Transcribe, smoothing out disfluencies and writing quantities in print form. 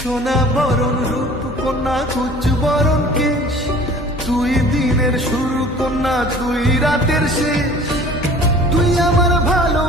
সোনা বরণ রূপ কন্যা কুচ বরণ কেশ, তুই দিনের শুরু কন্যা তুই রাতের শেষ, তুই আমার ভালো